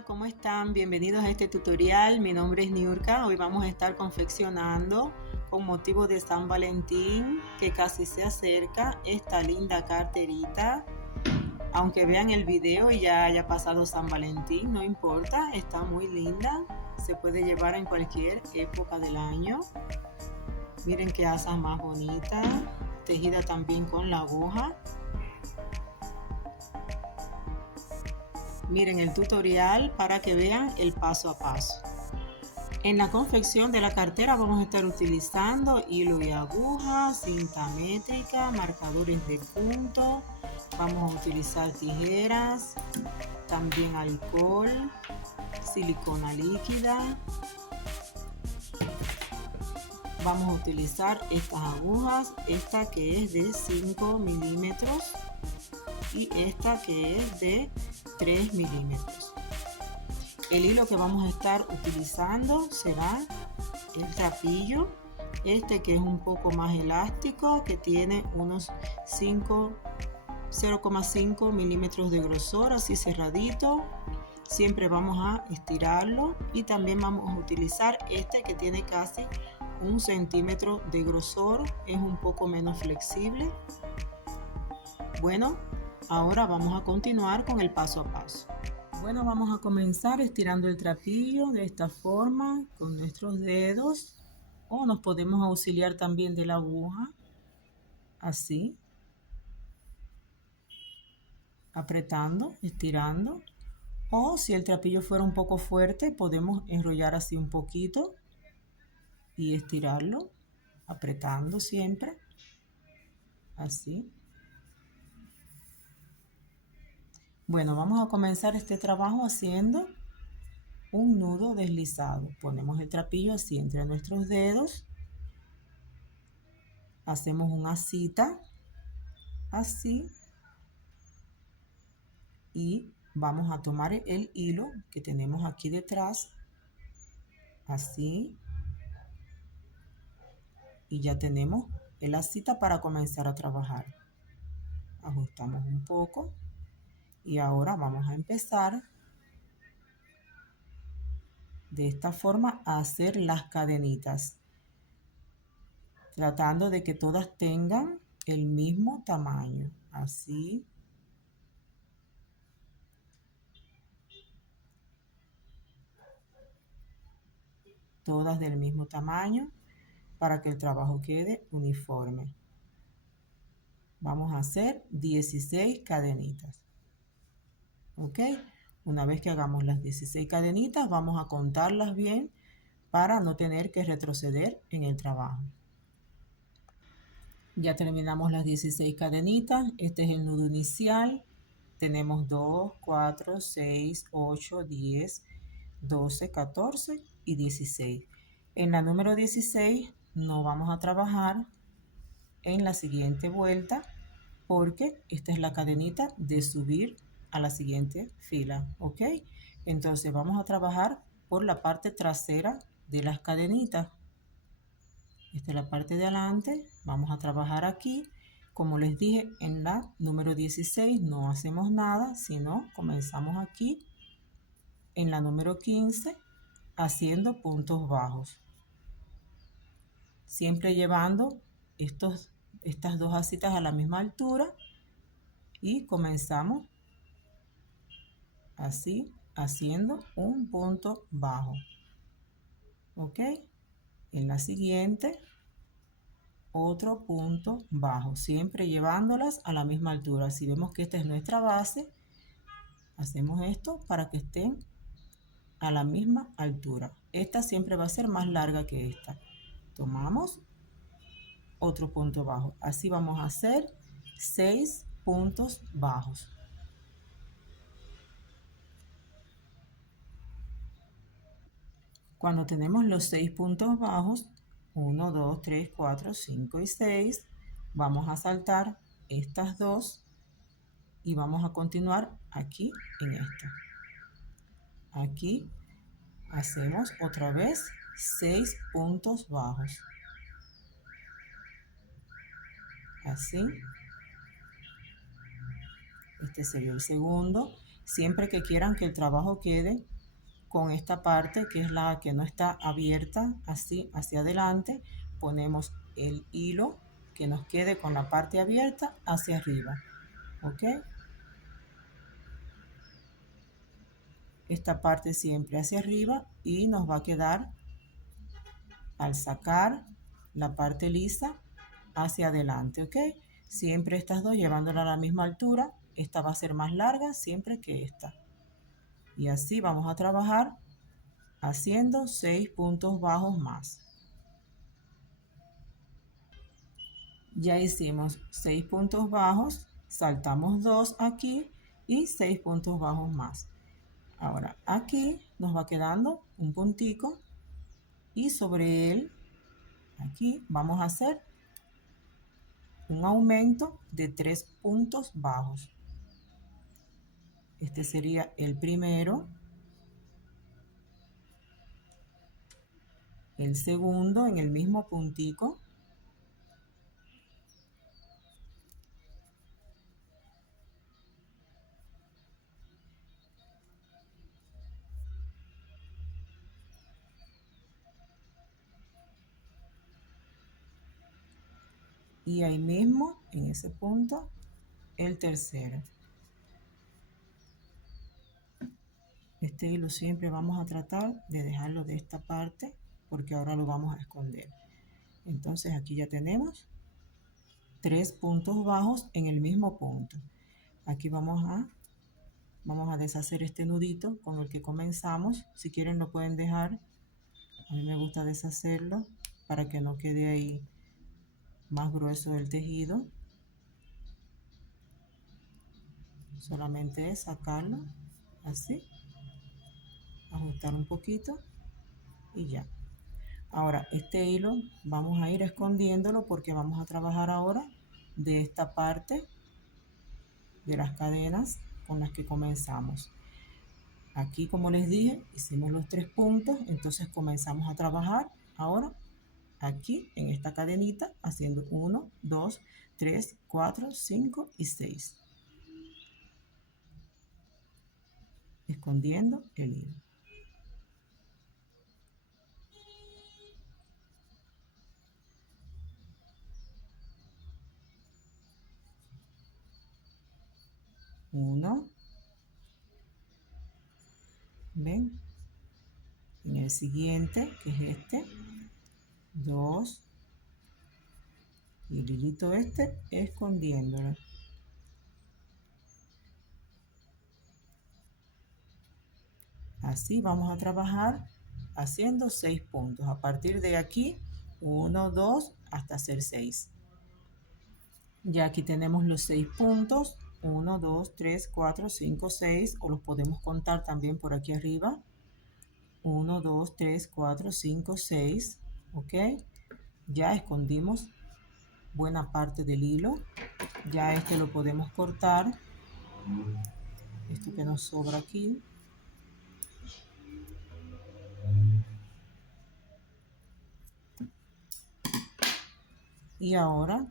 Hola, ¿cómo están? Bienvenidos a este tutorial. Mi nombre es Niurka. Hoy vamos a estar confeccionando con motivo de San Valentín, que casi se acerca, esta linda carterita. Aunque vean el video y ya haya pasado San Valentín, no importa, está muy linda. Se puede llevar en cualquier época del año. Miren qué asa más bonita, tejida también con la aguja. Miren el tutorial para que vean el paso a paso. En la confección de la cartera vamos a estar utilizando hilo y aguja, cinta métrica, marcadores de punto, vamos a utilizar tijeras, también alcohol, silicona líquida. Vamos a utilizar estas agujas, esta que es de 5 milímetros y esta que es de 3 milímetros. El hilo que vamos a estar utilizando será el trapillo, este que es un poco más elástico, que tiene unos 0,5 milímetros de grosor, así cerradito. Siempre vamos a estirarlo y también vamos a utilizar este que tiene casi 1 centímetro de grosor, es un poco menos flexible. Bueno, ahora vamos a continuar con el paso a paso. Bueno, vamos a comenzar estirando el trapillo de esta forma con nuestros dedos, o nos podemos auxiliar también de la aguja, así, apretando, estirando. O si el trapillo fuera un poco fuerte, podemos enrollar así un poquito y estirarlo, apretando siempre, así. Bueno, vamos a comenzar este trabajo haciendo un nudo deslizado. Ponemos el trapillo así entre nuestros dedos, hacemos una asita, así, y vamos a tomar el hilo que tenemos aquí detrás, así, y ya tenemos el asita para comenzar a trabajar. Ajustamos un poco y ahora vamos a empezar de esta forma a hacer las cadenitas, tratando de que todas tengan el mismo tamaño, así. Todas del mismo tamaño para que el trabajo quede uniforme. Vamos a hacer 16 cadenitas. ¿Ok? Una vez que hagamos las 16 cadenitas, vamos a contarlas bien para no tener que retroceder en el trabajo. Ya terminamos las 16 cadenitas. Este es el nudo inicial. Tenemos 2, 4, 6, 8, 10, 12, 14 y 16. En la número 16 no vamos a trabajar en la siguiente vuelta porque esta es la cadenita de subir a la siguiente fila, ¿ok? Entonces vamos a trabajar por la parte trasera de las cadenitas. Esta es la parte de adelante, vamos a trabajar aquí. Como les dije, en la número 16 no hacemos nada, sino comenzamos aquí en la número 15 haciendo puntos bajos. Siempre llevando estas dos asitas a la misma altura y comenzamos así haciendo un punto bajo. ¿Ok? En la siguiente otro punto bajo, siempre llevándolas a la misma altura. Si vemos que esta es nuestra base, hacemos esto para que estén a la misma altura. Esta siempre va a ser más larga que esta. Tomamos otro punto bajo. Así vamos a hacer 6 puntos bajos. Cuando tenemos los 6 puntos bajos, 1, 2, 3, 4, 5 y 6, vamos a saltar estas dos y vamos a continuar aquí en esta. Aquí hacemos otra vez 6 puntos bajos. Así. Este sería el segundo. Siempre que quieran que el trabajo quede con esta parte que es la que no está abierta, así hacia adelante, ponemos el hilo que nos quede con la parte abierta hacia arriba, ¿ok? Esta parte siempre hacia arriba y nos va a quedar, al sacar la parte lisa, hacia adelante, ¿ok? Siempre estas dos llevándola a la misma altura. Esta va a ser más larga siempre que esta. Y así vamos a trabajar haciendo 6 puntos bajos más. Ya hicimos 6 puntos bajos, saltamos 2 aquí y 6 puntos bajos más. Ahora aquí nos va quedando un puntico y sobre él, aquí vamos a hacer un aumento de 3 puntos bajos. Este sería el primero, el segundo en el mismo puntico, y ahí mismo en ese punto el tercero. Este hilo siempre vamos a tratar de dejarlo de esta parte porque ahora lo vamos a esconder. Entonces aquí ya tenemos 3 puntos bajos en el mismo punto. Aquí vamos a deshacer este nudito con el que comenzamos. Si quieren lo pueden dejar. A mí me gusta deshacerlo para que no quede ahí más grueso el tejido. Solamente es sacarlo así, ajustar un poquito y ya. Ahora este hilo vamos a ir escondiéndolo porque vamos a trabajar ahora de esta parte de las cadenas con las que comenzamos. Aquí, como les dije, hicimos los 3 puntos, entonces comenzamos a trabajar ahora aquí en esta cadenita haciendo 1, 2, 3, 4, 5 y 6, escondiendo el hilo. Uno, ven, en el siguiente, que es este, 2, y el hilito este escondiéndolo. Así vamos a trabajar haciendo 6 puntos. A partir de aquí, 1, 2, hasta hacer 6. Ya aquí tenemos los 6 puntos. 1, 2, 3, 4, 5, 6. O los podemos contar también por aquí arriba. 1, 2, 3, 4, 5, 6. ¿Ok? Ya escondimos buena parte del hilo. Ya este lo podemos cortar. Esto que nos sobra aquí. Y ahora,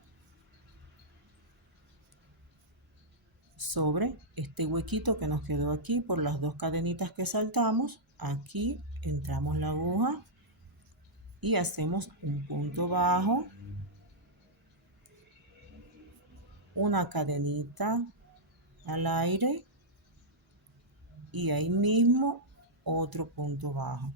sobre este huequito que nos quedó aquí por las 2 cadenitas que saltamos, aquí entramos la aguja y hacemos un punto bajo, una cadenita al aire y ahí mismo otro punto bajo.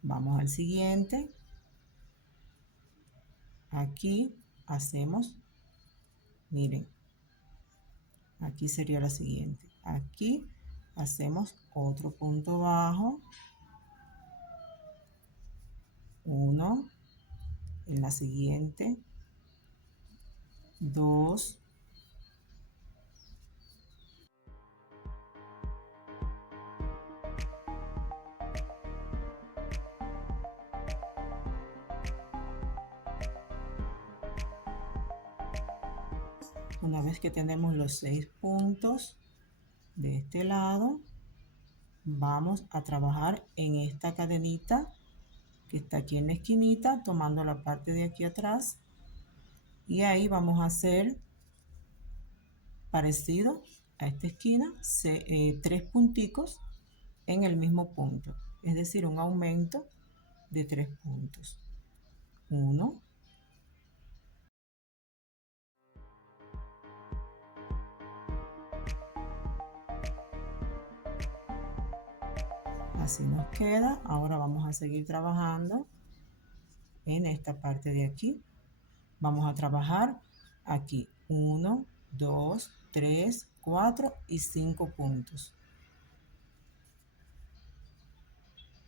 Vamos al siguiente. Aquí hacemos, miren, aquí sería la siguiente. Aquí hacemos otro punto bajo, uno, en la siguiente, 2, una vez que tenemos los 6 puntos de este lado, vamos a trabajar en esta cadenita que está aquí en la esquinita, tomando la parte de aquí atrás Y ahí vamos a hacer parecido a esta esquina, 3 punticos en el mismo punto, es decir, un aumento de 3 puntos. 1, así nos queda. Ahora vamos a seguir trabajando en esta parte de aquí. Vamos a trabajar aquí 1, 2, 3, 4 y 5 puntos.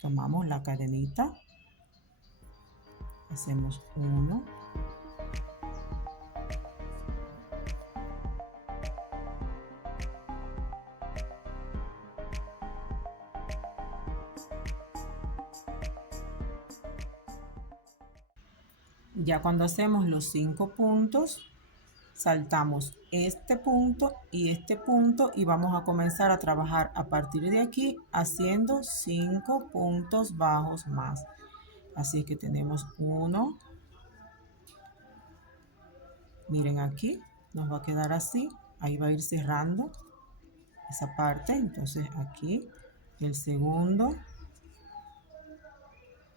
Tomamos la cadenita, hacemos 1, ya cuando hacemos los 5 puntos, saltamos este punto y vamos a comenzar a trabajar a partir de aquí haciendo 5 puntos bajos más. Así que tenemos 1, miren aquí, nos va a quedar así, ahí va a ir cerrando esa parte, entonces aquí el segundo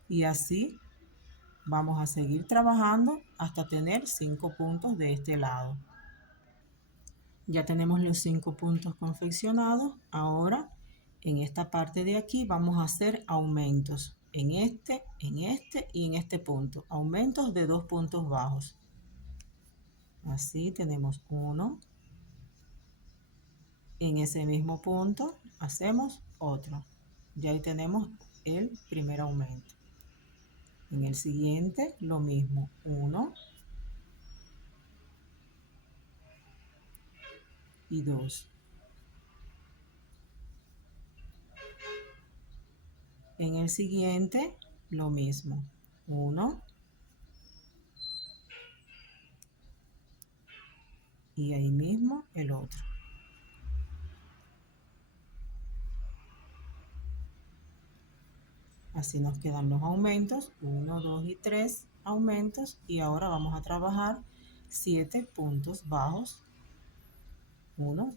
y así vamos a seguir trabajando hasta tener 5 puntos de este lado. Ya tenemos los 5 puntos confeccionados. Ahora en esta parte de aquí vamos a hacer aumentos en este y en este punto, aumentos de 2 puntos bajos. Así tenemos 1, en ese mismo punto hacemos otro, ya ahí tenemos el primer aumento. En el siguiente lo mismo, 1 y 2. En el siguiente lo mismo, 1 y ahí mismo el otro. Así nos quedan los aumentos, 1, 2 y 3 aumentos, y ahora vamos a trabajar 7 puntos bajos, 1,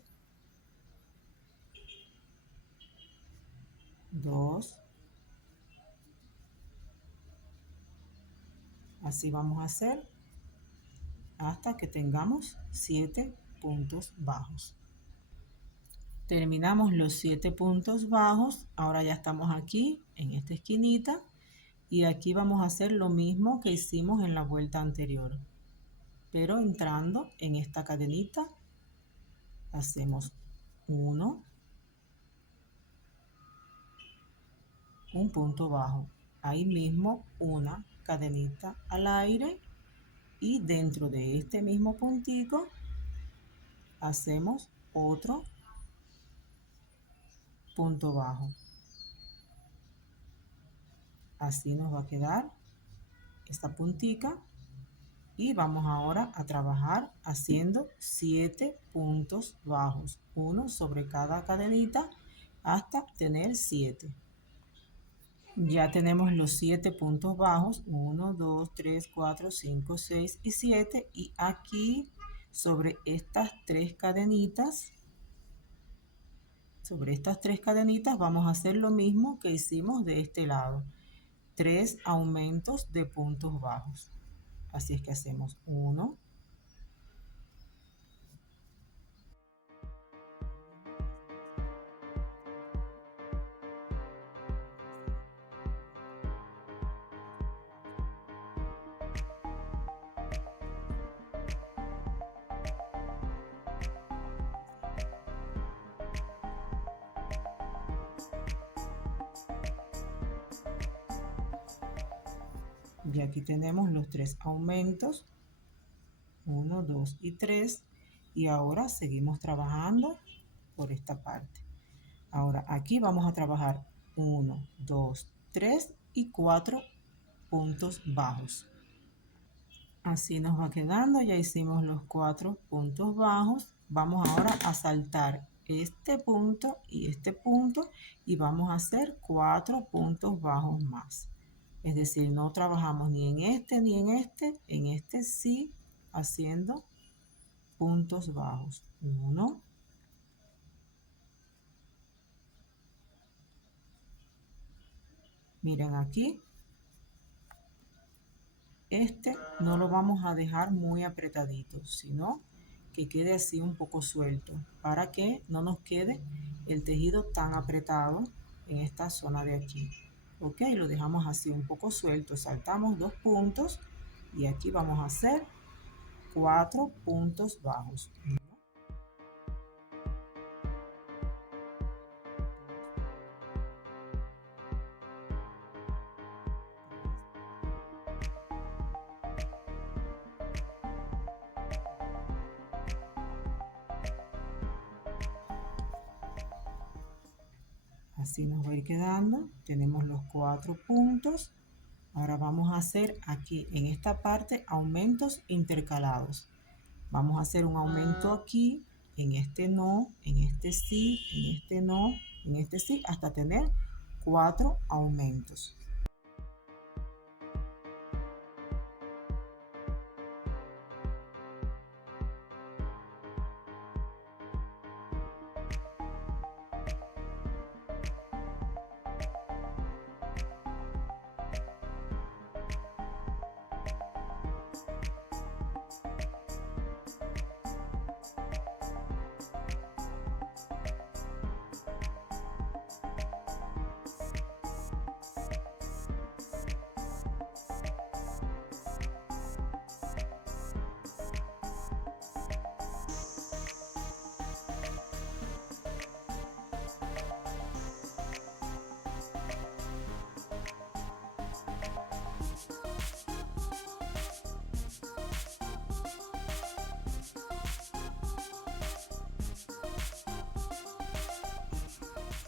2, así vamos a hacer hasta que tengamos 7 puntos bajos. Terminamos los 7 puntos bajos, ahora ya estamos aquí en esta esquinita y aquí vamos a hacer lo mismo que hicimos en la vuelta anterior, pero entrando en esta cadenita hacemos 1, un punto bajo, ahí mismo una cadenita al aire y dentro de este mismo puntico hacemos otro punto bajo. Así nos va a quedar esta puntica y vamos ahora a trabajar haciendo 7 puntos bajos, uno sobre cada cadenita hasta tener 7. Ya tenemos los 7 puntos bajos, 1, 2, 3, 4, 5, 6 y 7, y aquí sobre estas tres cadenitas vamos a hacer lo mismo que hicimos de este lado, 3 aumentos de puntos bajos. Así es que hacemos 1, y aquí tenemos los 3 aumentos, 1, 2 y 3, y ahora seguimos trabajando por esta parte. Ahora aquí vamos a trabajar 1, 2, 3 y 4 puntos bajos. Así nos va quedando, ya hicimos los 4 puntos bajos. Vamos ahora a saltar este punto y vamos a hacer 4 puntos bajos más. Es decir, no trabajamos ni en este ni en este sí haciendo puntos bajos. 1, miren aquí, no lo vamos a dejar muy apretadito, sino que quede así un poco suelto, para que no nos quede el tejido tan apretado en esta zona de aquí. Ok, lo dejamos así un poco suelto, saltamos 2 puntos y aquí vamos a hacer 4 puntos bajos. Así nos va a ir quedando. Tenemos los 4 puntos. Ahora vamos a hacer aquí en esta parte aumentos intercalados. Vamos a hacer un aumento aquí, en este no, en este sí, en este no, en este sí, hasta tener 4 aumentos.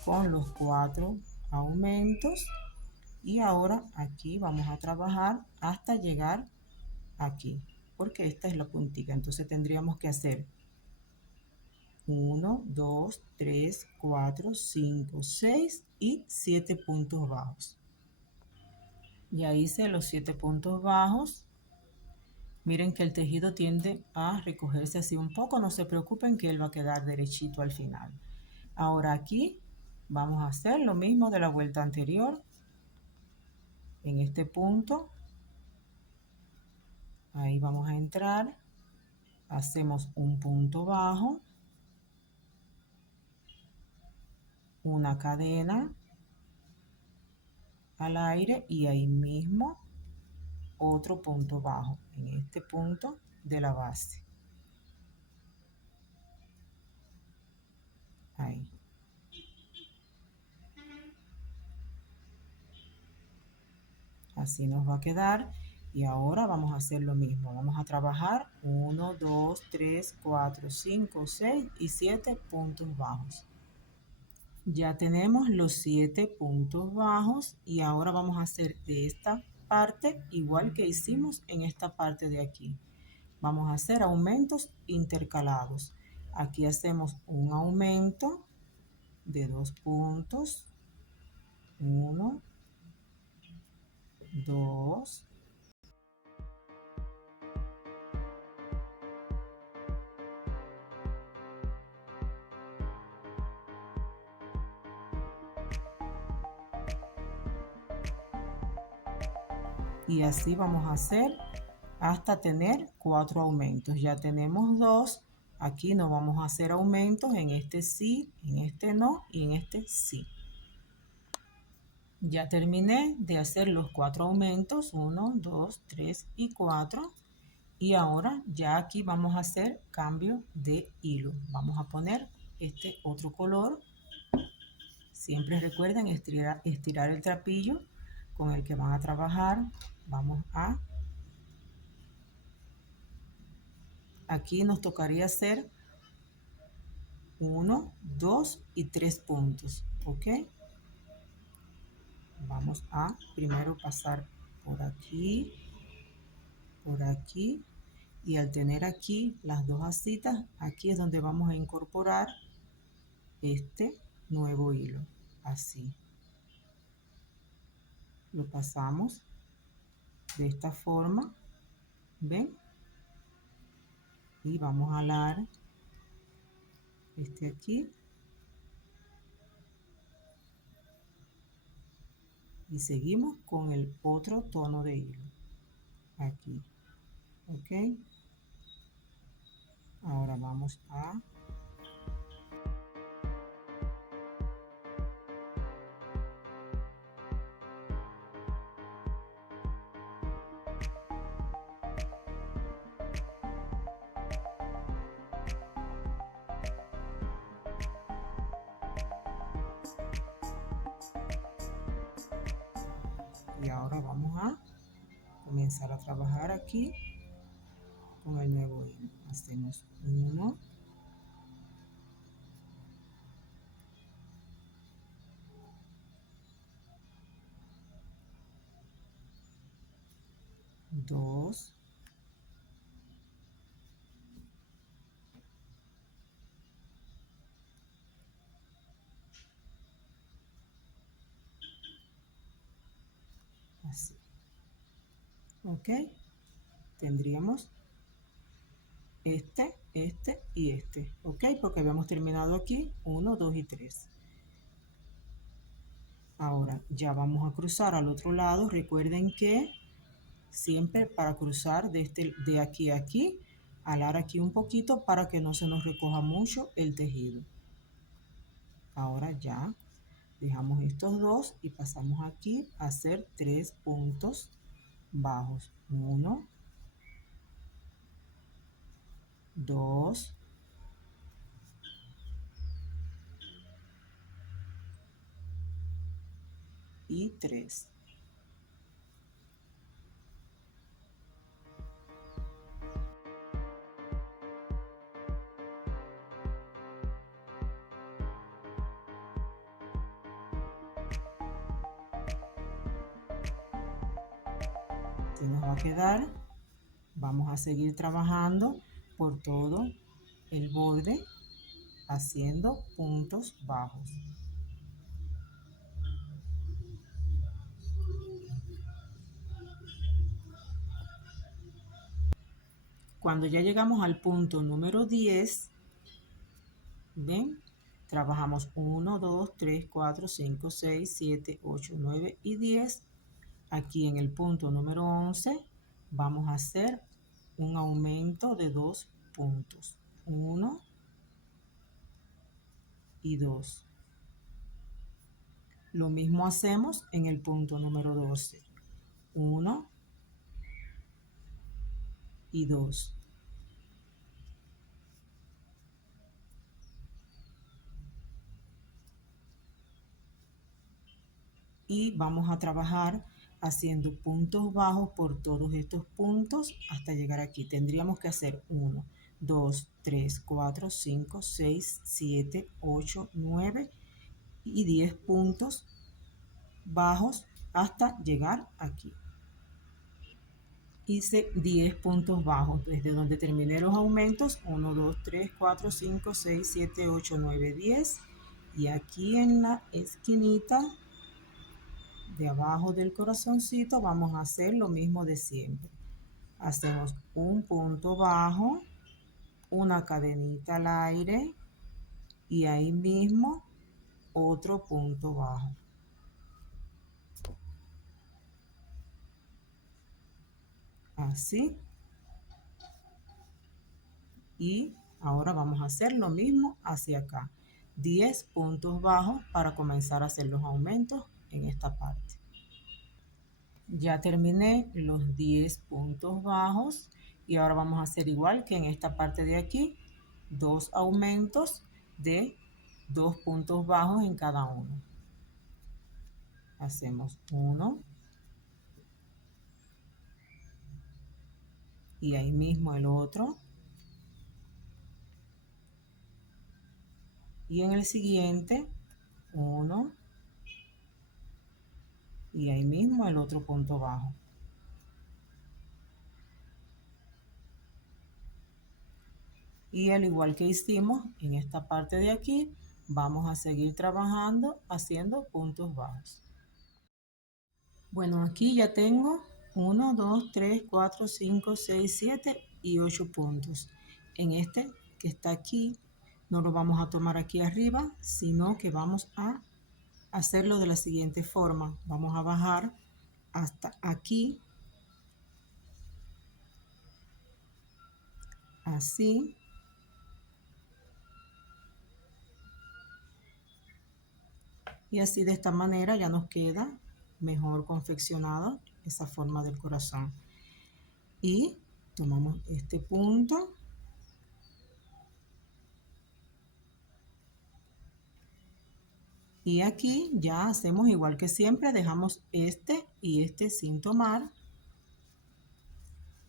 Con los 4 aumentos, y ahora aquí vamos a trabajar hasta llegar aquí, porque esta es la puntita. Entonces tendríamos que hacer 1, 2, 3, 4, 5, 6 y 7 puntos bajos. Ya hice los 7 puntos bajos. Miren que el tejido tiende a recogerse así un poco. No se preocupen que él va a quedar derechito al final. Ahora aquí vamos a hacer lo mismo de la vuelta anterior. En este punto, ahí vamos a entrar. Hacemos un punto bajo, una cadena al aire y ahí mismo otro punto bajo en este punto de la base. Ahí. Así nos va a quedar. Y ahora vamos a hacer lo mismo. Vamos a trabajar 1, 2, 3, 4, 5, 6 y 7 puntos bajos. Ya tenemos los 7 puntos bajos y ahora vamos a hacer de esta parte igual que hicimos en esta parte de aquí. Vamos a hacer aumentos intercalados. Aquí hacemos un aumento de 2 puntos. 1, 2. Y así vamos a hacer hasta tener 4 aumentos. Ya tenemos 2. Aquí no vamos a hacer aumentos en este sí, en este no y en este sí. Ya terminé de hacer los 4 aumentos, 1, 2, 3 y 4. Y ahora ya aquí vamos a hacer cambio de hilo. Vamos a poner este otro color. Siempre recuerden estirar el trapillo con el que van a trabajar. Vamos a... Aquí nos tocaría hacer 1, 2 y 3 puntos. ¿Ok? Vamos a primero pasar por aquí y al tener aquí las dos asitas, aquí es donde vamos a incorporar este nuevo hilo. Así. Lo pasamos de esta forma. ¿Ven? y vamos a alar este aquí y seguimos con el otro tono de hilo aquí, ok. Ahora vamos a y ahora vamos a comenzar a trabajar aquí con el nuevo hilo. Hacemos 1, 2, 3, así, ok. Tendríamos este y este, ok, porque habíamos terminado aquí 1, 2 y 3. Ahora ya vamos a cruzar al otro lado. Recuerden que siempre para cruzar de aquí a aquí, alar aquí un poquito para que no se nos recoja mucho el tejido. Ahora ya dejamos estos dos y pasamos aquí a hacer 3 puntos bajos. 1, 2, y 3. Así nos va a quedar. Vamos a seguir trabajando por todo el borde haciendo puntos bajos. Cuando ya llegamos al punto número 10, ¿ven? Trabajamos 1, 2, 3, 4, 5, 6, 7, 8, 9 y 10. Aquí en el punto número 11 vamos a hacer un aumento de 2 puntos. 1 y 2. Lo mismo hacemos en el punto número 12. 1 y 2. Y vamos a trabajar haciendo puntos bajos por todos estos puntos hasta llegar aquí. Tendríamos que hacer 1, 2, 3, 4, 5, 6, 7, 8, 9 y 10 puntos bajos hasta llegar aquí. Hice 10 puntos bajos desde donde terminé los aumentos. 1, 2, 3, 4, 5, 6, 7, 8, 9, 10. Y aquí en la esquinita de abajo del corazoncito vamos a hacer lo mismo de siempre. Hacemos un punto bajo, una cadenita al aire y ahí mismo otro punto bajo. Así. Y ahora vamos a hacer lo mismo hacia acá. 10 puntos bajos para comenzar a hacer los aumentos en esta parte. Ya terminé los 10 puntos bajos y ahora vamos a hacer igual que en esta parte de aquí, 2 aumentos de 2 puntos bajos en cada uno. Hacemos uno y ahí mismo el otro. Y en el siguiente, uno y ahí mismo el otro punto bajo. Y al igual que hicimos en esta parte de aquí, vamos a seguir trabajando haciendo puntos bajos. Bueno, aquí ya tengo 1, 2, 3, 4, 5, 6, 7 y 8 puntos. en este que está aquí, no lo vamos a tomar aquí arriba, sino que vamos a hacerlo de la siguiente forma. Vamos a bajar hasta aquí, así. Y así de esta manera ya nos queda mejor confeccionado esa forma del corazón. Y tomamos este punto y aquí ya hacemos igual que siempre, dejamos este y este sin tomar.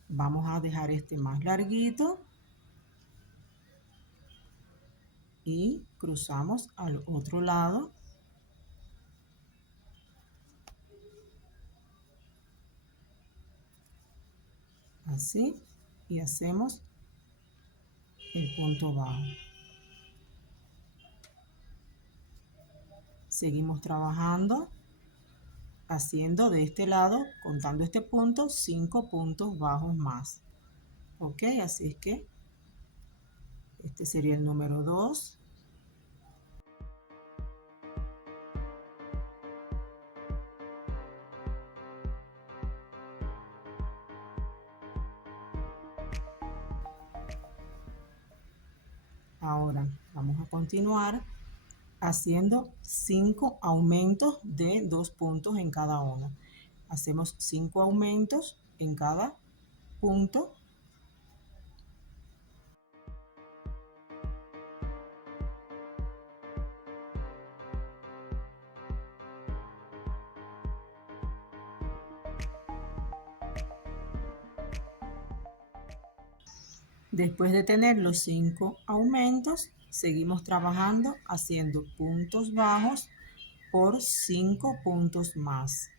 Vamos a dejar este más larguito y cruzamos al otro lado. Así, y hacemos el punto bajo. Seguimos trabajando, haciendo de este lado, contando este punto, 5 puntos bajos más. Ok, así es que este sería el número 2. Ahora vamos a continuar haciendo 5 aumentos de 2 puntos en cada uno. Hacemos 5 aumentos en cada punto. Después de tener los 5 aumentos, seguimos trabajando haciendo puntos bajos por 5 puntos más.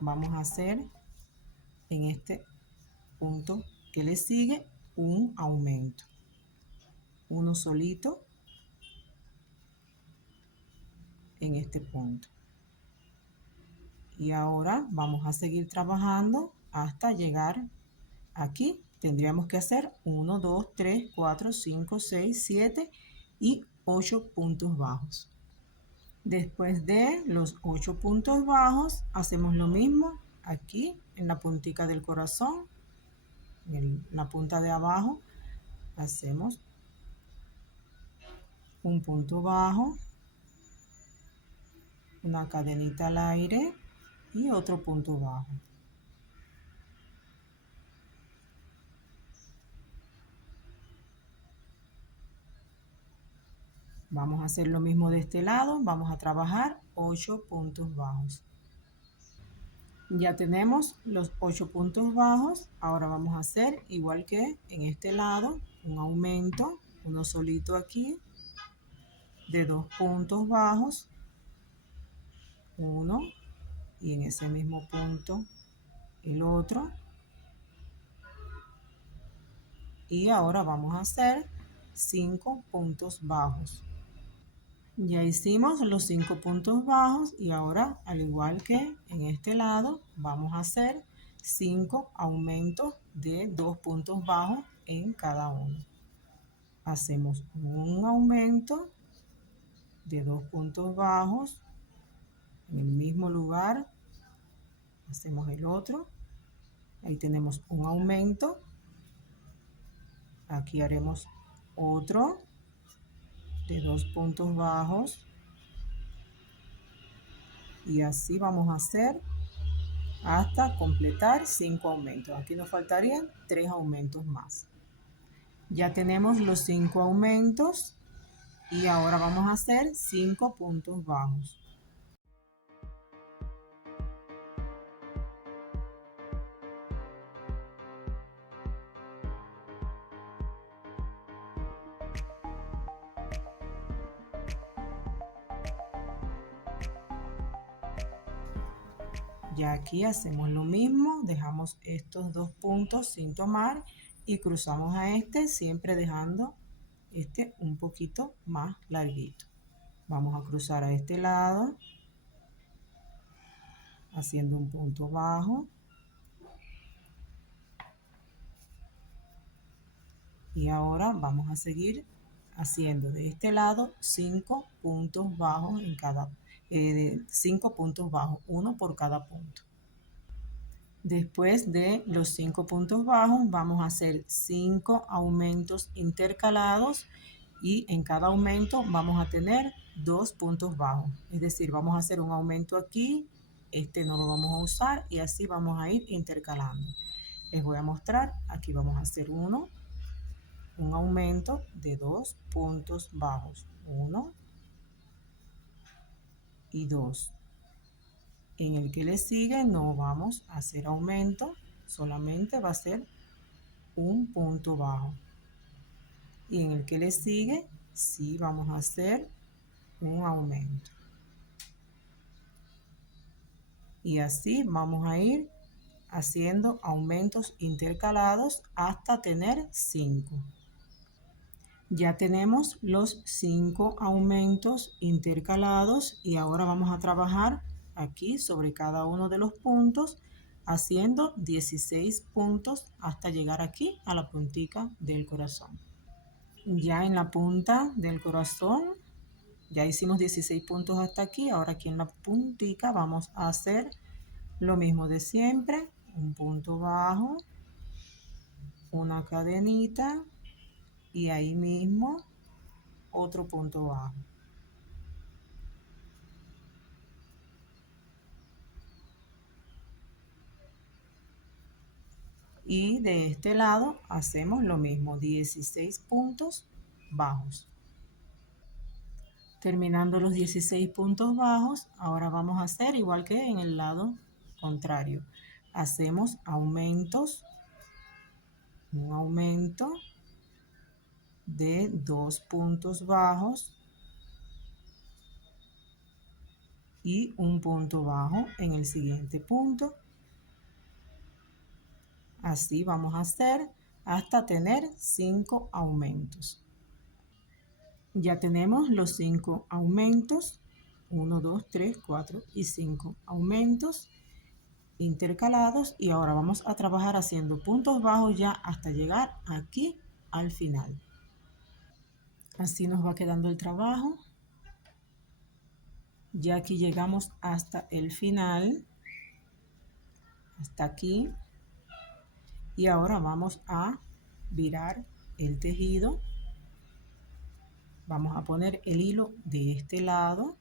Vamos a hacer en este punto que le sigue un aumento, uno solito en este punto. Y ahora vamos a seguir trabajando hasta llegar aquí. Tendríamos que hacer 1, 2, 3, 4, 5, 6, 7 y 8 puntos bajos. Después de los 8 puntos bajos, hacemos lo mismo aquí en la puntica del corazón, en la punta de abajo, hacemos un punto bajo, una cadenita al aire y otro punto bajo. Vamos a hacer lo mismo de este lado, vamos a trabajar 8 puntos bajos. Ya tenemos los 8 puntos bajos, ahora vamos a hacer igual que en este lado, un aumento, uno solito aquí, de 2 puntos bajos, uno, y en ese mismo punto el otro. Y ahora vamos a hacer 5 puntos bajos. Ya hicimos los 5 puntos bajos y ahora, al igual que en este lado, vamos a hacer 5 aumentos de 2 puntos bajos en cada uno. Hacemos un aumento de 2 puntos bajos en el mismo lugar. Hacemos el otro. Ahí tenemos un aumento. Aquí haremos otro de 2 puntos bajos. Y así vamos a hacer hasta completar 5 aumentos. Aquí nos faltarían 3 aumentos más. Ya tenemos los 5 aumentos y ahora vamos a hacer 5 puntos bajos. Ya aquí hacemos lo mismo, dejamos estos 2 puntos sin tomar y cruzamos a este, siempre dejando este un poquito más larguito. Vamos a cruzar a este lado, haciendo un punto bajo. Y ahora vamos a seguir haciendo de este lado 5 puntos bajos en cada, 5 puntos bajos, uno por cada punto. Después de los 5 puntos bajos vamos a hacer 5 aumentos intercalados y en cada aumento vamos a tener 2 puntos bajos. Es decir, vamos a hacer un aumento aquí, este no lo vamos a usar y así vamos a ir intercalando. Les voy a mostrar, aquí vamos a hacer un aumento de 2 puntos bajos, 1 y 2. En el que le sigue no vamos a hacer aumento, solamente va a ser un punto bajo. Y en el que le sigue sí vamos a hacer un aumento. Y así vamos a ir haciendo aumentos intercalados hasta tener 5. Ya tenemos los 5 aumentos intercalados y ahora vamos a trabajar aquí sobre cada uno de los puntos haciendo 16 puntos hasta llegar aquí a la puntica del corazón. Ya en la punta del corazón ya hicimos 16 puntos hasta aquí. Ahora aquí en la puntica vamos a hacer lo mismo de siempre, un punto bajo, una cadenita y ahí mismo otro punto bajo. Y de este lado hacemos lo mismo, 16 puntos bajos. Terminando los 16 puntos bajos, ahora vamos a hacer igual que en el lado contrario. Hacemos aumentos, un aumento de 2 puntos bajos y un punto bajo en el siguiente punto. Así vamos a hacer hasta tener 5 aumentos. Ya tenemos los 5 aumentos, 1, 2, 3, 4 y 5 aumentos intercalados y ahora vamos a trabajar haciendo puntos bajos ya hasta llegar aquí al final. Así nos va quedando el trabajo. Ya aquí llegamos hasta el final, hasta aquí. Y ahora vamos a virar el tejido. Vamos a poner el hilo de este lado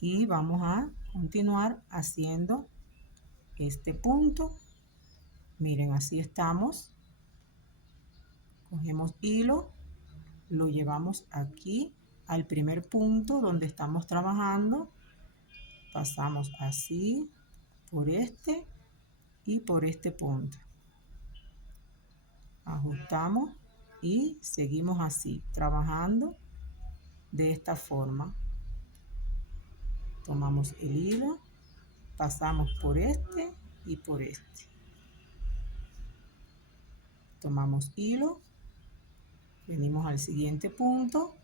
y vamos a continuar haciendo este punto. Miren, así estamos. Cogemos hilo, lo llevamos aquí al primer punto donde estamos trabajando. Pasamos así por este y por este punto. Ajustamos y seguimos así, trabajando de esta forma. Tomamos el hilo, pasamos por este y por este. Tomamos hilo, venimos al siguiente punto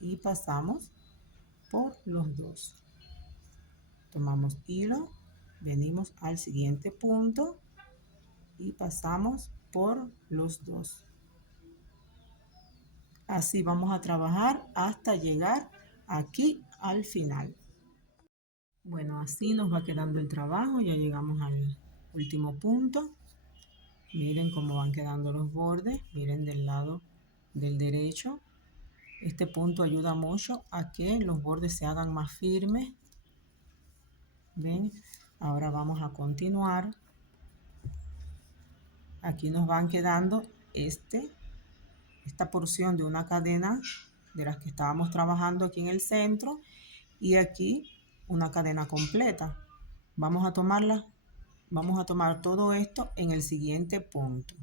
y pasamos por los dos. Tomamos hilo, venimos al siguiente punto y pasamos por los dos. Así vamos a trabajar hasta llegar aquí al final. Bueno, así nos va quedando el trabajo. Ya llegamos al último punto. Miren cómo van quedando los bordes. Miren del lado del derecho. Este punto ayuda mucho a que los bordes se hagan más firmes. ¿Ven? Ahora vamos a continuar. Aquí nos van quedando esta porción de una cadena de las que estábamos trabajando aquí en el centro y aquí una cadena completa. Vamos a tomar todo esto en el siguiente punto.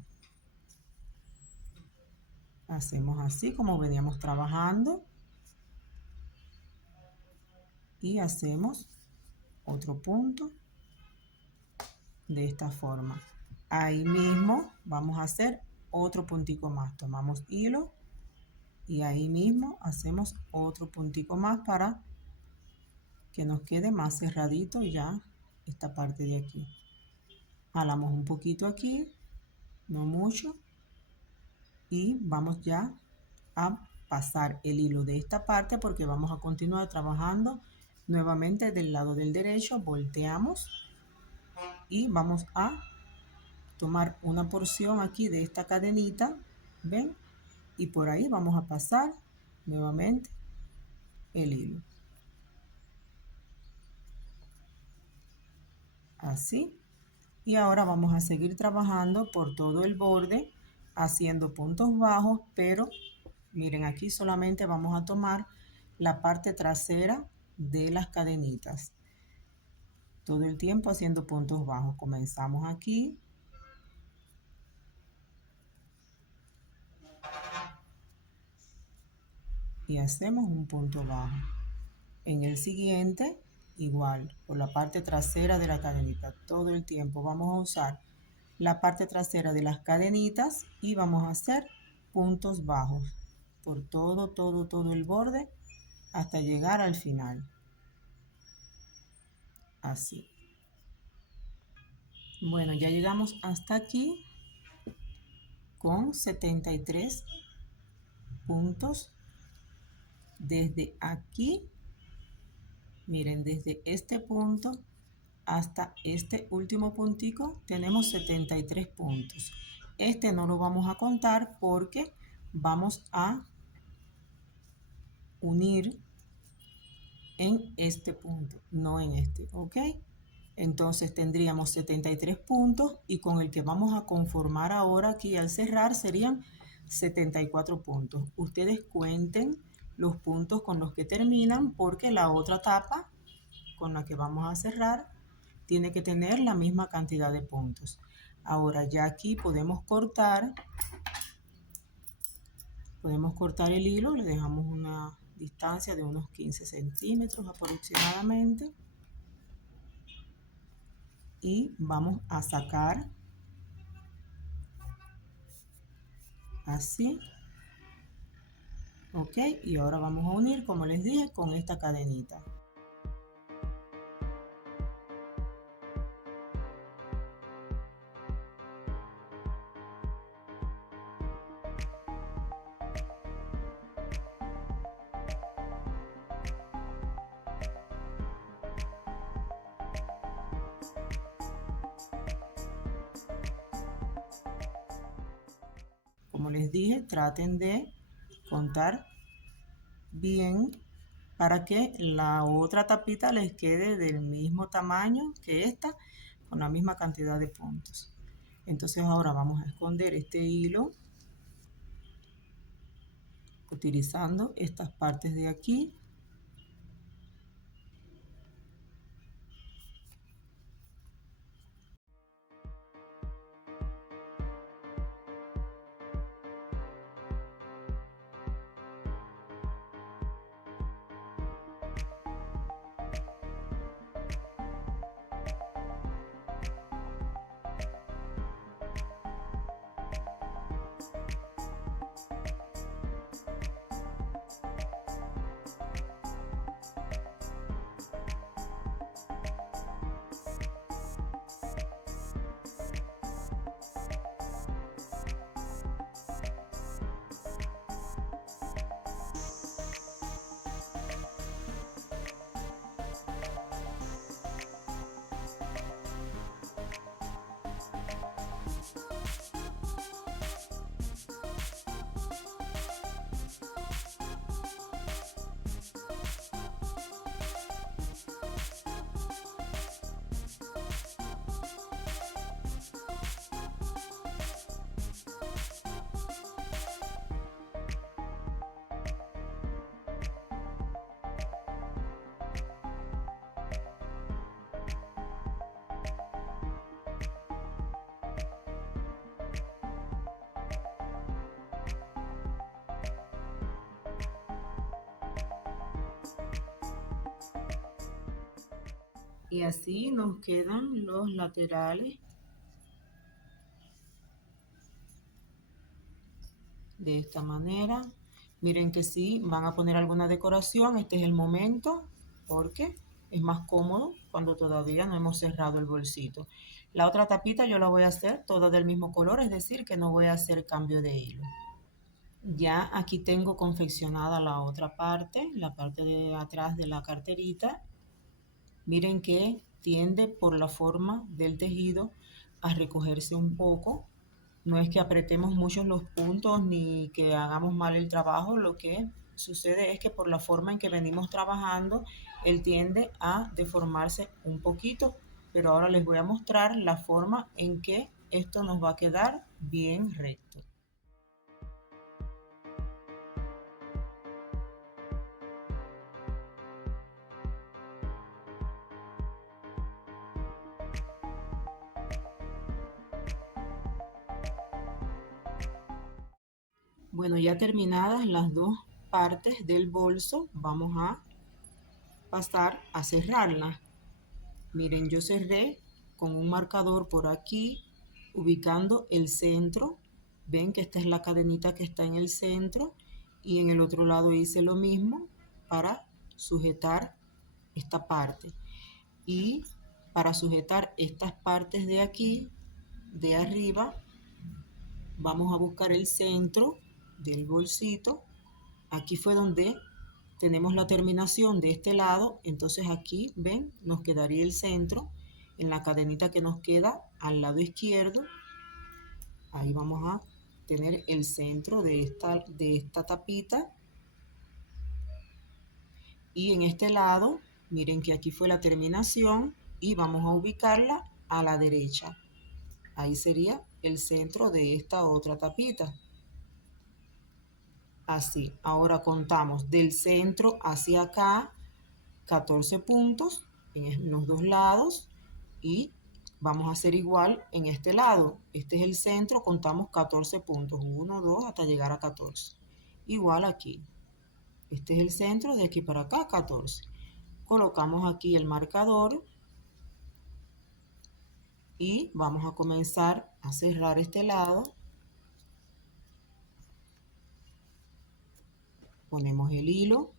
Hacemos así como veníamos trabajando y hacemos otro punto de esta forma. Ahí mismo vamos a hacer otro puntico más. Tomamos hilo y ahí mismo hacemos otro puntico más para que nos quede más cerradito ya esta parte de aquí. Jalamos un poquito aquí, no mucho, y vamos ya a pasar el hilo de esta parte porque vamos a continuar trabajando nuevamente del lado del derecho. Volteamos y vamos a tomar una porción aquí de esta cadenita, ¿ven? Y por ahí vamos a pasar nuevamente el hilo. Así. Y ahora vamos a seguir trabajando por todo el borde haciendo puntos bajos, pero miren, aquí solamente vamos a tomar la parte trasera de las cadenitas. Todo el tiempo haciendo puntos bajos. Comenzamos aquí. Y hacemos un punto bajo. En el siguiente, igual, por la parte trasera de la cadenita. Todo el tiempo vamos a usar la parte trasera de las cadenitas y vamos a hacer puntos bajos por todo el borde hasta llegar al final. Así. Bueno, ya llegamos hasta aquí con 73 puntos. Desde aquí, miren, desde este punto hasta este último puntico tenemos 73 puntos. Este no lo vamos a contar porque vamos a unir en este punto, no en este, ¿ok? Entonces tendríamos 73 puntos y con el que vamos a conformar ahora aquí al cerrar serían 74 puntos. Ustedes cuenten los puntos con los que terminan porque la otra tapa con la que vamos a cerrar tiene que tener la misma cantidad de puntos. Ahora ya aquí podemos cortar el hilo, le dejamos una distancia de unos 15 centímetros aproximadamente y vamos a sacar así, ok, y ahora vamos a unir, como les dije, con esta cadenita. Como les dije, traten de contar bien para que la otra tapita les quede del mismo tamaño que esta, con la misma cantidad de puntos. Entonces ahora vamos a esconder este hilo utilizando estas partes de aquí. Y así nos quedan los laterales de esta manera. Miren que si van a poner alguna decoración, este es el momento porque es más cómodo cuando todavía no hemos cerrado el bolsito. La otra tapita yo la voy a hacer toda del mismo color, es decir que no voy a hacer cambio de hilo. Ya aquí tengo confeccionada la otra parte, la parte de atrás de la carterita. Miren que tiende por la forma del tejido a recogerse un poco. No es que apretemos mucho los puntos ni que hagamos mal el trabajo, lo que sucede es que por la forma en que venimos trabajando, él tiende a deformarse un poquito, pero ahora les voy a mostrar la forma en que esto nos va a quedar bien recto. Bueno, ya terminadas las dos partes del bolso, vamos a pasar a cerrarla. Miren, yo cerré con un marcador por aquí, ubicando el centro. Ven que esta es la cadenita que está en el centro y en el otro lado hice lo mismo para sujetar esta parte. Y para sujetar estas partes de aquí, de arriba, vamos a buscar el centro del bolsito. Aquí fue donde tenemos la terminación de este lado, entonces aquí, ven, nos quedaría el centro en la cadenita que nos queda al lado izquierdo. Ahí vamos a tener el centro de esta tapita. Y en este lado, miren que aquí fue la terminación y vamos a ubicarla a la derecha. Ahí sería el centro de esta otra tapita. Así, ahora contamos del centro hacia acá 14 puntos en los dos lados y vamos a hacer igual en este lado. Este es el centro, contamos 14 puntos, 1, 2, hasta llegar a 14. Igual aquí. Este es el centro, de aquí para acá 14. Colocamos aquí el marcador y vamos a comenzar a cerrar este lado. Ponemos el hilo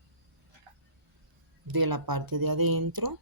de la parte de adentro.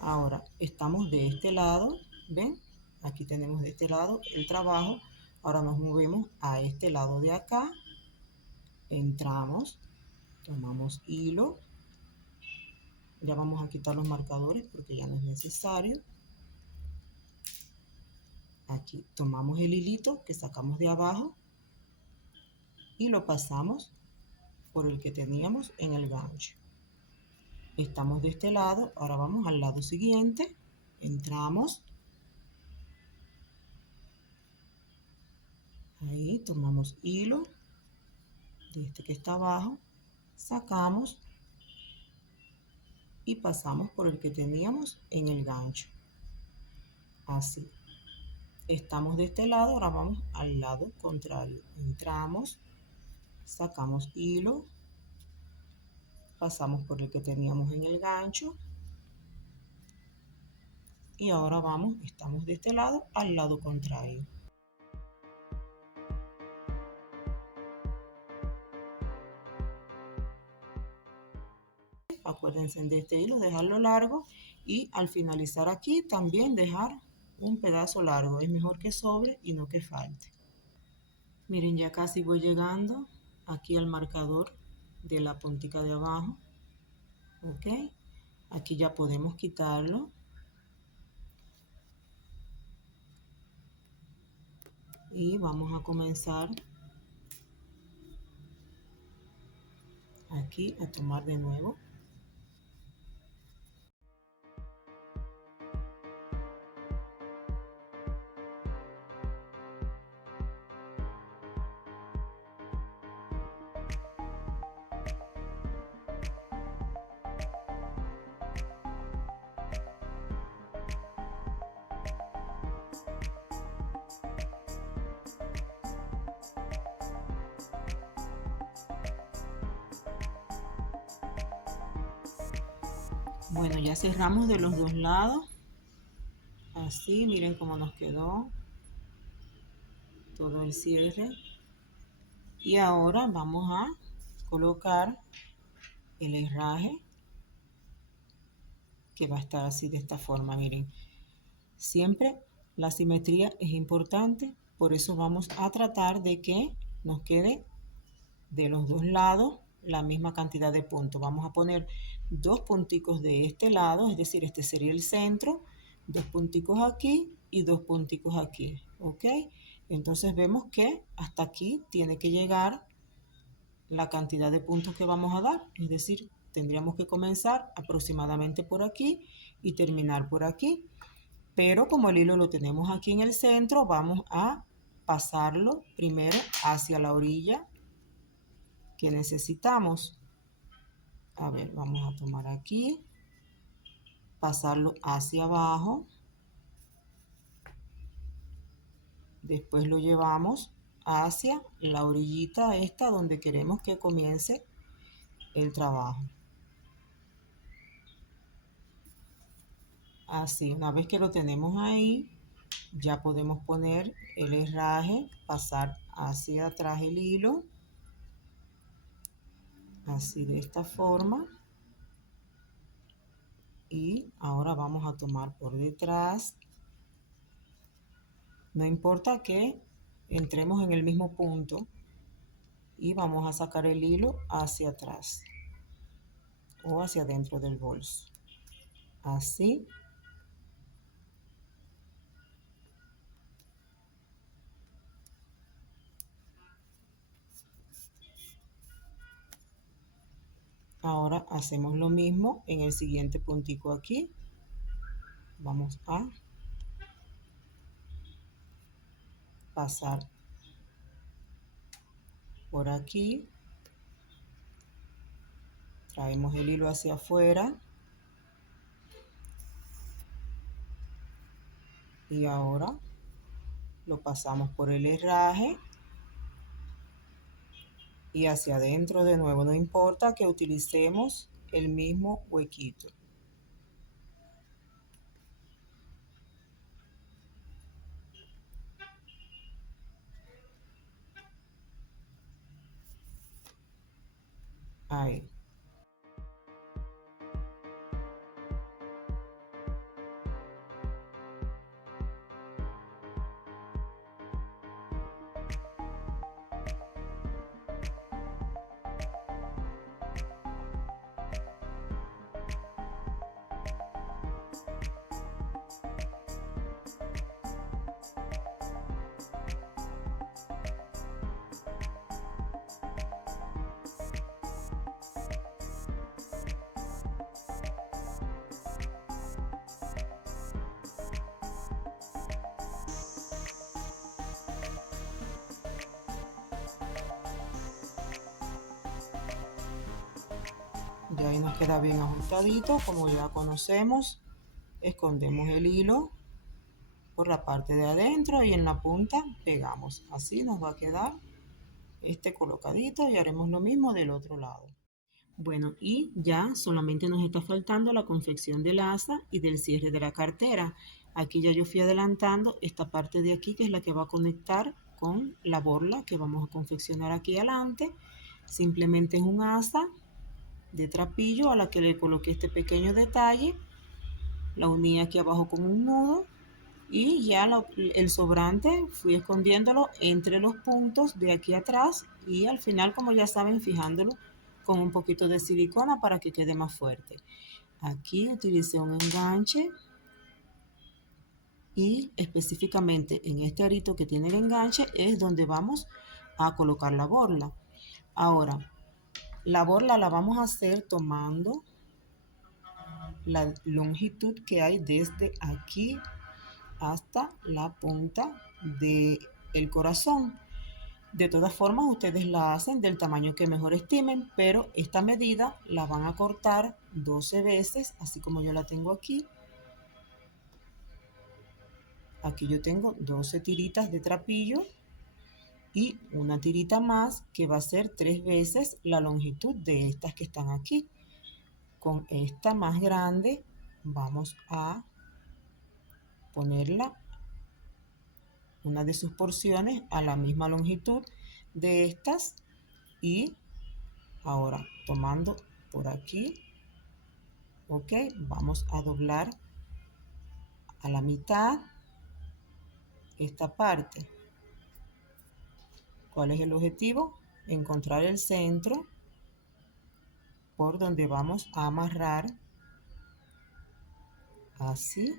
Ahora estamos de este lado, ¿ven? Aquí tenemos de este lado el trabajo. Ahora nos movemos a este lado de acá. Entramos, tomamos hilo. Ya vamos a quitar los marcadores porque ya no es necesario. Aquí tomamos el hilito que sacamos de abajo y lo pasamos por el que teníamos en el gancho. Estamos de este lado, ahora vamos al lado siguiente, entramos, ahí tomamos hilo de este que está abajo, sacamos y pasamos por el que teníamos en el gancho, así. Estamos de este lado, ahora vamos al lado contrario, entramos, sacamos hilo, pasamos por el que teníamos en el gancho y ahora estamos de este lado al lado contrario. Acuérdense de este hilo, dejarlo largo y al finalizar aquí también dejar un pedazo largo. Es mejor que sobre y no que falte. Miren, ya casi voy llegando aquí al marcador de la puntica de abajo. Ok, aquí ya podemos quitarlo. Y vamos a comenzar aquí a tomar de nuevo. Bueno, ya cerramos de los dos lados. Así, miren cómo nos quedó todo el cierre. Y ahora vamos a colocar el herraje que va a estar así de esta forma, miren. Siempre la simetría es importante, por eso vamos a tratar de que nos quede de los dos lados la misma cantidad de puntos. Vamos a poner dos punticos de este lado, es decir, este sería el centro, dos punticos aquí y dos punticos aquí, ¿ok? Entonces vemos que hasta aquí tiene que llegar la cantidad de puntos que vamos a dar, es decir, tendríamos que comenzar aproximadamente por aquí y terminar por aquí. Pero como el hilo lo tenemos aquí en el centro, vamos a pasarlo primero hacia la orilla que necesitamos. A ver, vamos a tomar aquí, pasarlo hacia abajo, después lo llevamos hacia la orillita esta donde queremos que comience el trabajo. Así, una vez que lo tenemos ahí, ya podemos poner el herraje, pasar hacia atrás el hilo, así de esta forma. Y ahora vamos a tomar por detrás. No importa que entremos en el mismo punto y vamos a sacar el hilo hacia atrás o hacia dentro del bolso. Así. Ahora hacemos lo mismo en el siguiente puntico aquí. Vamos a pasar por aquí. Traemos el hilo hacia afuera. Y ahora lo pasamos por el herraje. Y hacia adentro de nuevo, no importa que utilicemos el mismo huequito. Ahí. Ya ahí nos queda bien ajustadito, como ya conocemos. Escondemos el hilo por la parte de adentro y en la punta pegamos. Así nos va a quedar este colocadito y haremos lo mismo del otro lado. Bueno, y ya solamente nos está faltando la confección del asa y del cierre de la cartera. Aquí ya yo fui adelantando esta parte de aquí, que es la que va a conectar con la borla que vamos a confeccionar aquí adelante. Simplemente es un asa de trapillo a la que le coloqué este pequeño detalle. La uní aquí abajo con un nudo y ya el sobrante fui escondiéndolo entre los puntos de aquí atrás y al final, como ya saben, fijándolo con un poquito de silicona para que quede más fuerte. Aquí utilicé un enganche y específicamente en este arito que tiene el enganche es donde vamos a colocar la borla. Ahora, la borla la vamos a hacer tomando la longitud que hay desde aquí hasta la punta del corazón. De todas formas, ustedes la hacen del tamaño que mejor estimen, pero esta medida la van a cortar 12 veces, así como yo la tengo aquí. Aquí yo tengo 12 tiritas de trapillo y una tirita más que va a ser 3 veces la longitud de estas que están aquí. Con esta más grande vamos a ponerla una de sus porciones a la misma longitud de estas y ahora tomando por aquí, ok, vamos a doblar a la mitad esta parte. ¿Cuál es el objetivo? Encontrar el centro por donde vamos a amarrar así.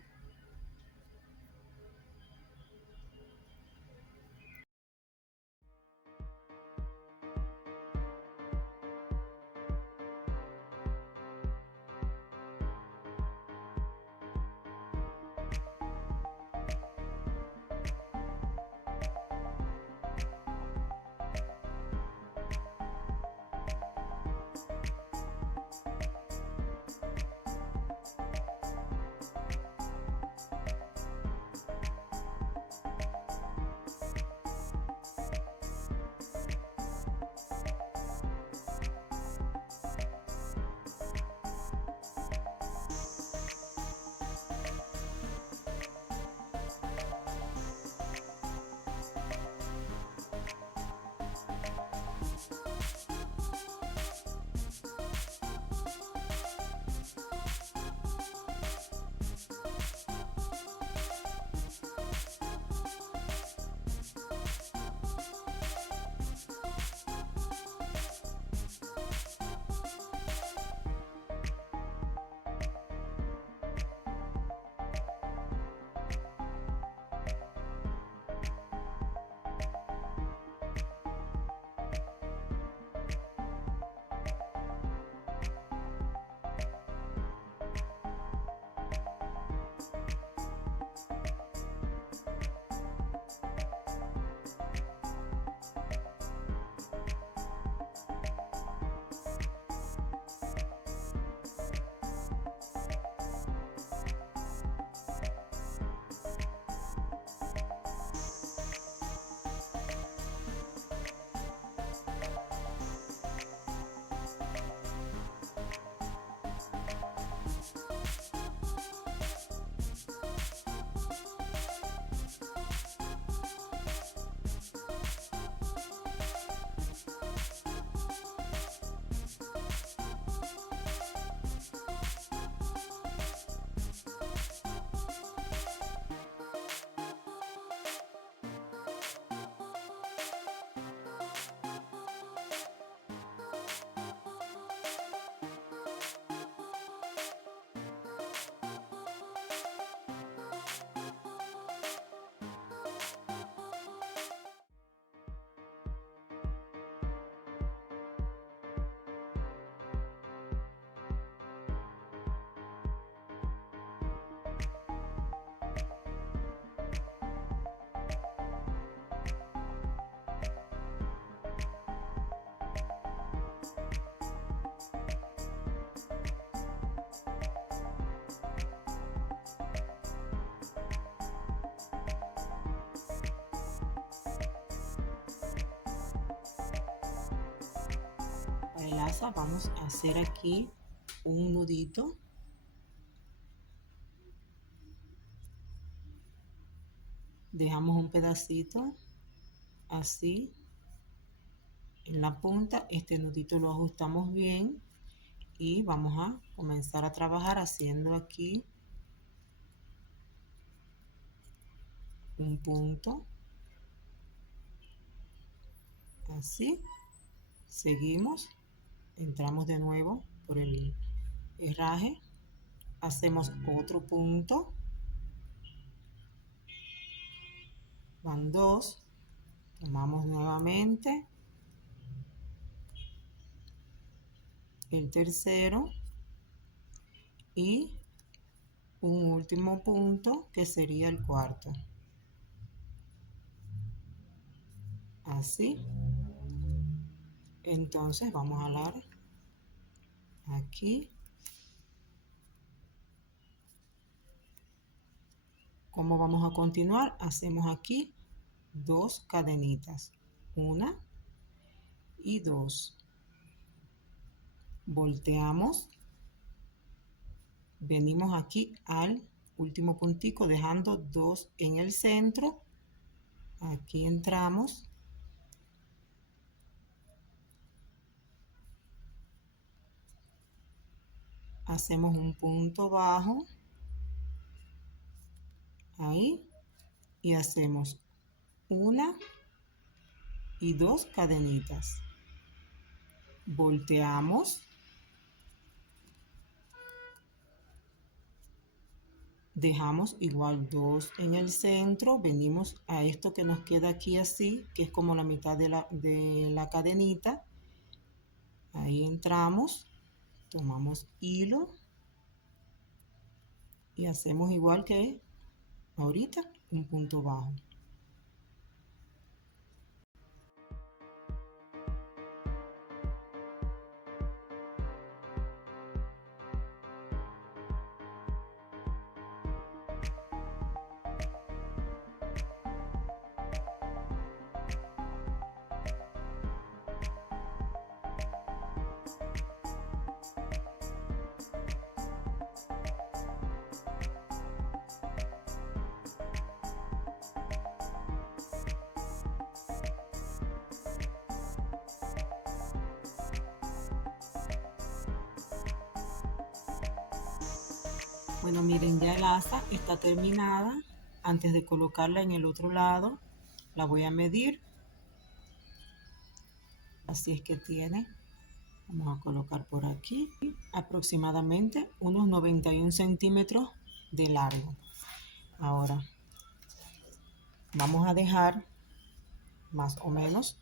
el asa vamos a hacer aquí un nudito. Dejamos un pedacito así en la punta. Este nudito lo ajustamos bien y vamos a comenzar a trabajar haciendo aquí un punto. Así. Seguimos. Entramos de nuevo por el herraje. Hacemos otro punto. Van dos. Tomamos nuevamente el tercero y un último punto que sería el cuarto. Así. Entonces vamos a jalar aquí. ¿Cómo vamos a continuar? Hacemos aquí dos cadenitas, una y dos. Volteamos, venimos aquí al último puntico dejando dos en el centro. Aquí entramos, hacemos un punto bajo ahí y hacemos una y dos cadenitas. Volteamos, dejamos igual dos en el centro, venimos a esto que nos queda aquí así, que es como la mitad de la cadenita. Ahí entramos, tomamos hilo y hacemos igual que ahorita, un punto bajo. Bueno, miren, ya el asa está terminada. Antes de colocarla en el otro lado, la voy a medir. Así es que tiene. Vamos a colocar por aquí aproximadamente unos 91 centímetros de largo. Ahora vamos a dejar más o menos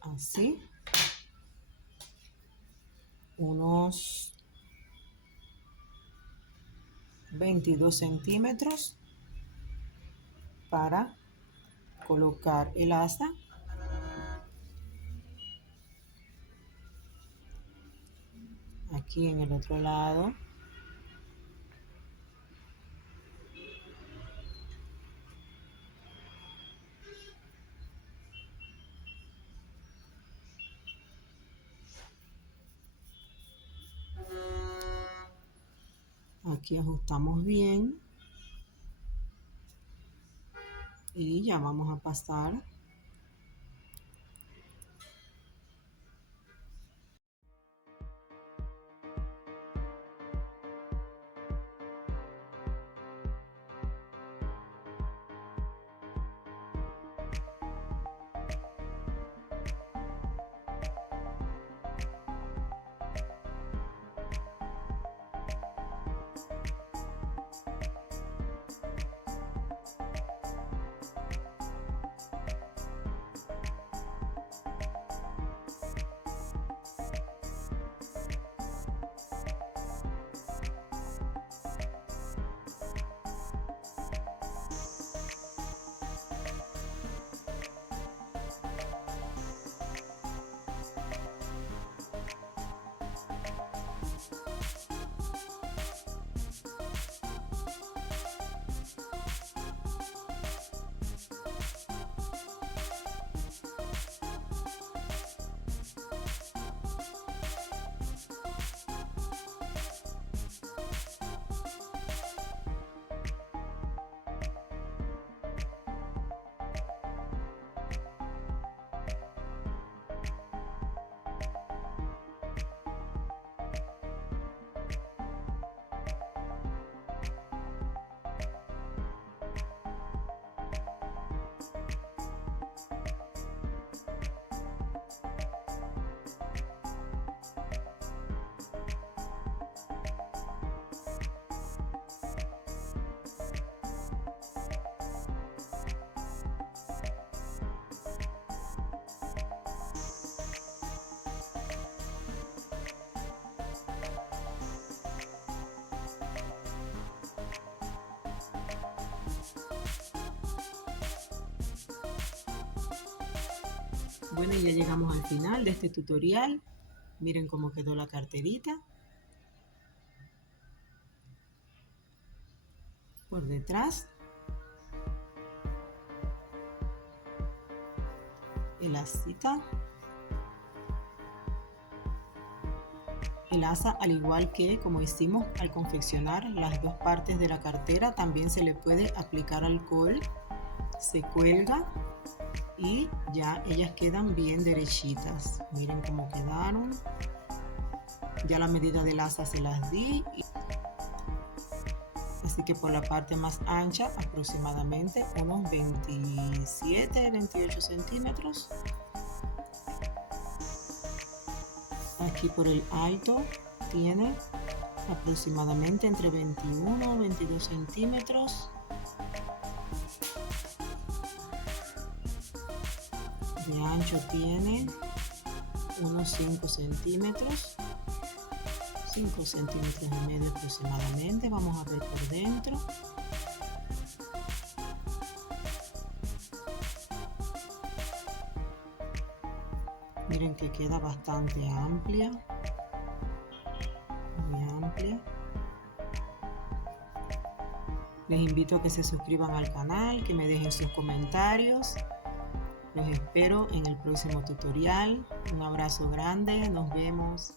así unos 22 centímetros para colocar el asa. Aquí en el otro lado. Aquí ajustamos bien. Y ya vamos a pasar . Bueno, y ya llegamos al final de este tutorial. Miren cómo quedó la carterita. Por detrás. El asita. El asa, al igual que como hicimos al confeccionar las dos partes de la cartera, también se le puede aplicar alcohol. Se cuelga y ya ellas quedan bien derechitas. Miren cómo quedaron. Ya la medida del asa se las di. Así que por la parte más ancha, aproximadamente unos 27-28 centímetros. Aquí por el alto tiene aproximadamente entre 21 y 22 centímetros. De ancho tiene unos 5 centímetros. 5 centímetros y medio aproximadamente. Vamos a ver por dentro. Miren que queda bastante amplia, muy amplia. Les invito a que se suscriban al canal, que me dejen sus comentarios. Los espero en el próximo tutorial. Un abrazo grande, nos vemos.